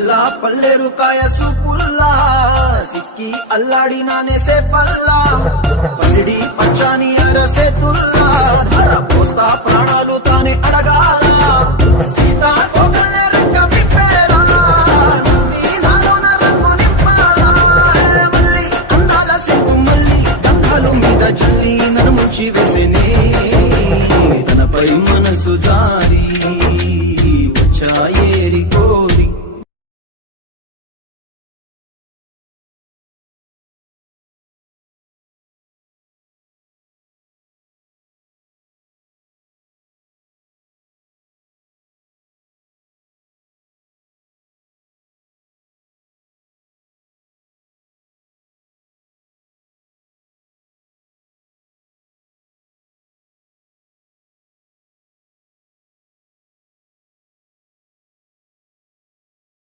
పిల్ల పల్లెరు కాయ సూపుల్లా సిక్కి అల్లాడినానే సేపల్లా పసిడి పచ్చాని అరసేతుల్లా ధర పోస్తా ప్రాణాలు తానే అడగాల సీతా కోకల్ల